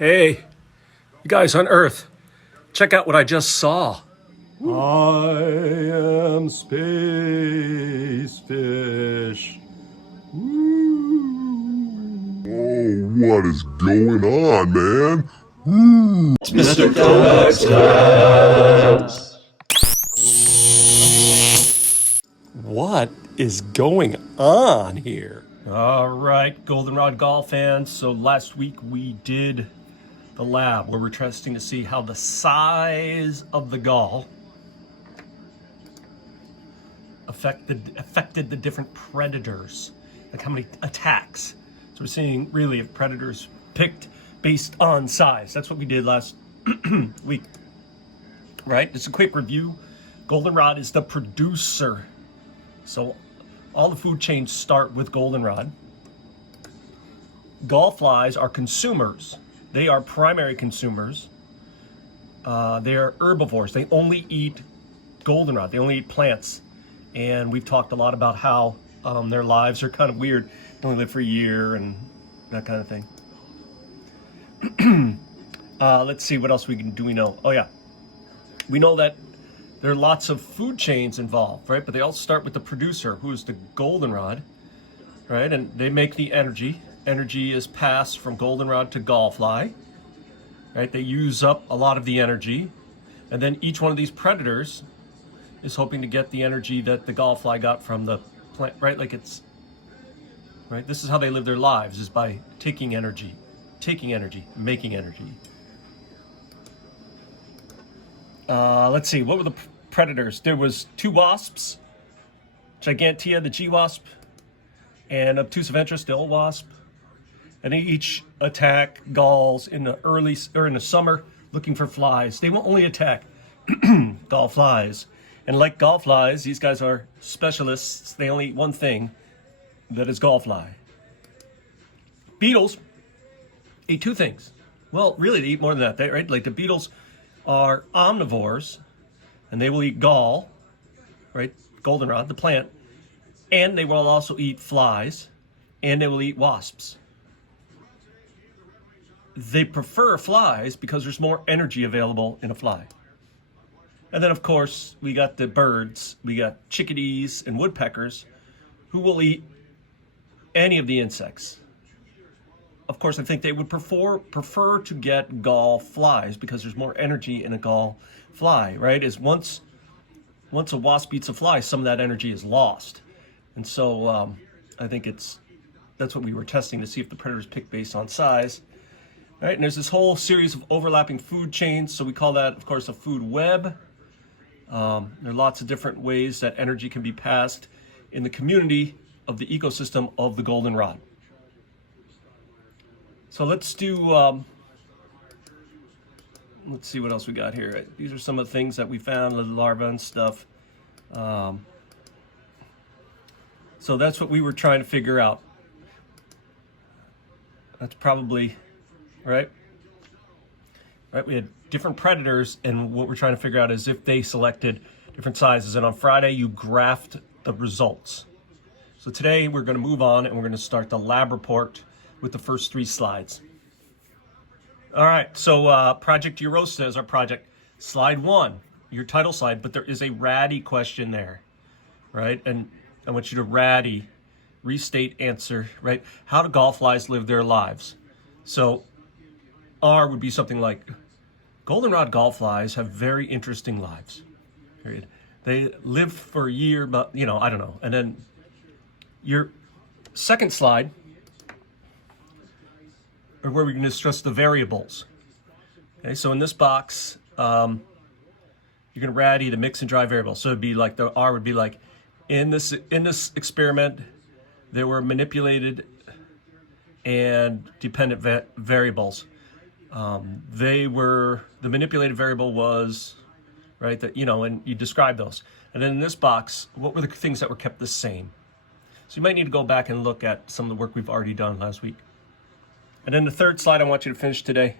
Hey, you guys on Earth, check out what I just saw. I am Space Fish. Oh, what is going on, man? Mr. Flexcast. What is going on here? All right, Goldenrod golf fans. So last week we did the lab where we're testing to see how the size of the gall affected the different predators, like how many attacks. So we're seeing really if predators picked based on size. That's what we did last week, right? Just a quick review. Goldenrod is the producer. So all the food chains start with goldenrod. Gall flies are consumers. They are primary consumers. They are herbivores. They only eat goldenrod. They only eat plants. And we've talked a lot about how their lives are kind of weird. They only live for a year and that kind of thing. Let's see what else we know. Oh yeah, we know that there are lots of food chains involved, right? But they all start with the producer, who is the goldenrod, right? And they make the energy. Energy is passed from goldenrod to gallfly, right? They use up a lot of the energy. And then each one of these predators is hoping to get the energy that the gallfly got from the plant, right? Like it's, right? This is how they live their lives, is by taking energy, making energy. Let's see, what were the predators? There was 2 wasps, Gigantea, the G-wasp, and Obtuse Ventris, the old wasp. And they each attack galls in the summer looking for flies. They won't only attack gall flies. And like gall flies, these guys are specialists. They only eat one thing, that is gall fly. Beetles eat 2 things. Well, really, they eat more than that, right? Like the beetles are omnivores, and they will eat gall, right? Goldenrod, the plant, and they will also eat flies, and they will eat wasps. They prefer flies because there's more energy available in a fly. And then, of course, we got the birds. We got chickadees and woodpeckers who will eat any of the insects. Of course, I think they would prefer to get gall flies because there's more energy in a gall fly, right? Is once a wasp eats a fly, some of that energy is lost. And so I think that's what we were testing to see if the predators pick based on size. Right, and there's this whole series of overlapping food chains, so we call that, of course, a food web. There are lots of different ways that energy can be passed in the community of the ecosystem of the goldenrod. So let's do, let's see what else we got here. These are some of the things that we found, the larvae and stuff. So that's what we were trying to figure out. That's probably... Right? We had different predators, and what we're trying to figure out is if they selected different sizes. And on Friday, you graphed the results. So today, we're going to move on, and we're going to start the lab report with the first 3 slides. All right, so Project Eurosta is our project. Slide 1, your title slide, but there is a ratty question there, right? And I want you to restate answer, right? How do gall flies live their lives? So R would be something like, goldenrod gall flies have very interesting lives, period. They live for a year, but, I don't know. And then your second slide, or where we can discuss the variables. Okay, so in this box, you're going to ratty the mix and dry variables. So it'd be like, the R would be like, in this experiment, there were manipulated and dependent variables. The manipulated variable was, right, that, and you describe those. And then in this box, what were the things that were kept the same? So you might need to go back and look at some of the work we've already done last week. And then the third slide I want you to finish today.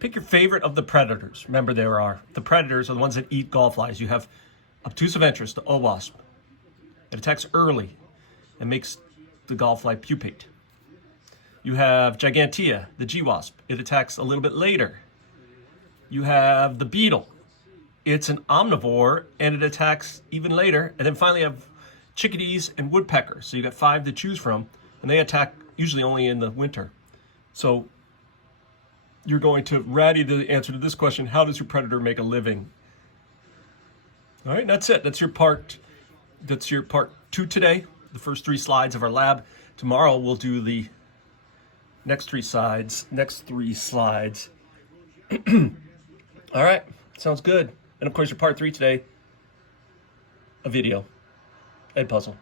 Pick your favorite of the predators. Remember, the predators are the ones that eat gall flies. You have Obtuse Ventris, the O-wasp. It attacks early and makes the gall fly pupate. You have Gigantea, the G-wasp. It attacks a little bit later. You have the beetle. It's an omnivore, and it attacks even later. And then finally you have chickadees and woodpeckers. So you got 5 to choose from, and they attack usually only in the winter. So you're going to ready the answer to this question: how does your predator make a living? All right, that's it. That's your part 2 today. The first 3 slides of our lab. Tomorrow we'll do the next 3 slides. All right, sounds good. And of course, your part 3 today, a video, Edpuzzle.